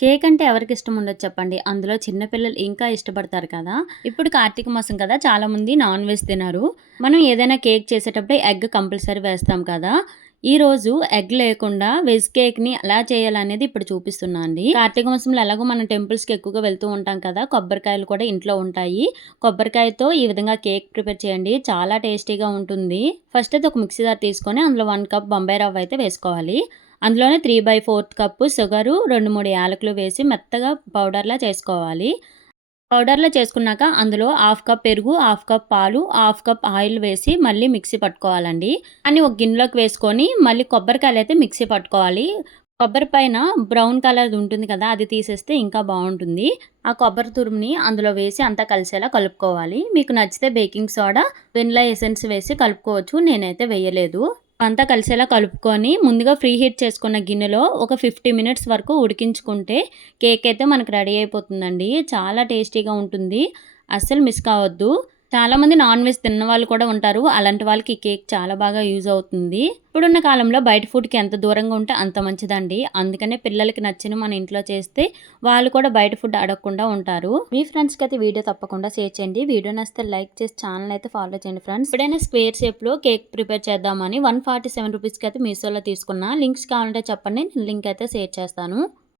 Cake అంటే ఎవరికి ఇష్టం ఉండదు చెప్పండి. అందులో చిన్నపిల్లలు ఇంకా ఇష్టపడతారు కదా. ఇప్పుడు కార్తీక మాసం కదా చాలా మంది నాన్ వెజ్ తినరు. మనం ఏదైనా కేక్ చేసేటప్పుడు ఎగ్ కంపల్సరీ వేస్తాం కదా. ఈరోజు ఎగ్ లేకుండా వెజ్ కేక్ని ఎలా చేయాలనేది ఇప్పుడు చూపిస్తున్నా అండి. కార్తీక మాసంలో ఎలాగో మనం టెంపుల్స్కి ఎక్కువగా వెళ్తూ ఉంటాం కదా. కొబ్బరికాయలు కూడా ఇంట్లో ఉంటాయి. కొబ్బరికాయతో ఈ విధంగా కేక్ ప్రిపేర్ చేయండి. చాలా టేస్టీగా ఉంటుంది. ఫస్ట్ అయితే ఒక మిక్సీ జార్ తీసుకొని అందులో వన్ కప్ బొంబాయి రవ్వ అయితే వేసుకోవాలి. అందులోనే three by fourth cup sugar రెండు మూడు యాలకులు వేసి మెత్తగా పౌడర్లా చేసుకోవాలి. పౌడర్లో చేసుకున్నాక అందులో హాఫ్ కప్ పెరుగు హాఫ్ కప్ పాలు హాఫ్ కప్ ఆయిల్ వేసి మళ్ళీ మిక్సీ పట్టుకోవాలండి. అని ఒక గిన్నెలోకి వేసుకొని మళ్ళీ కొబ్బరికాయలు అయితే మిక్సీ పట్టుకోవాలి. కొబ్బరి పైన బ్రౌన్ కలర్ ఉంటుంది కదా అది తీసేస్తే ఇంకా బాగుంటుంది. ఆ కొబ్బరి తురుముని అందులో వేసి అంతా కలిసేలా కలుపుకోవాలి. మీకు నచ్చితే బేకింగ్ సోడా వెనిలా ఎసెన్స్ వేసి కలుపుకోవచ్చు. నేనైతే వేయలేదు. అంతా కలిసేలా కలుపుకొని ముందుగా ఫ్రీ హీట్ చేసుకున్న గిన్నెలో ఒక ఫిఫ్టీ మినిట్స్ వరకు ఉడికించుకుంటే కేక్ అయితే మనకు రెడీ అయిపోతుందండి. చాలా టేస్టీగా ఉంటుంది. అస్సలు మిస్ కావద్దు. చాలామంది నాన్ వెజ్ తిన్న వాళ్ళు కూడా ఉంటారు. అలాంటి వాళ్ళకి ఈ కేక్ చాలా బాగా యూజ్ అవుతుంది. ఇప్పుడున్న కాలంలో బయట ఫుడ్కి ఎంత దూరంగా ఉంటే అంత మంచిదండి. అందుకనే పిల్లలకి నచ్చిన మన ఇంట్లో చేస్తే వాళ్ళు కూడా బయట ఫుడ్ అడగకుండా ఉంటారు. మీ ఫ్రెండ్స్కి అయితే వీడియో తప్పకుండా షేర్ చేయండి. వీడియో నచ్చితే లైక్ చేసి ఛానల్ అయితే ఫాలో చేయండి ఫ్రెండ్స్ ఇప్పుడైనా స్క్వేర్ షేప్లో కేక్ ప్రిపేర్ చేద్దామని వన్ ఫార్టీ సెవెన్ రూపీస్కి అయితే మీషోలో తీసుకున్నా. లింక్స్ కావాలంటే చెప్పండి. నేను లింక్ అయితే షేర్ చేస్తాను.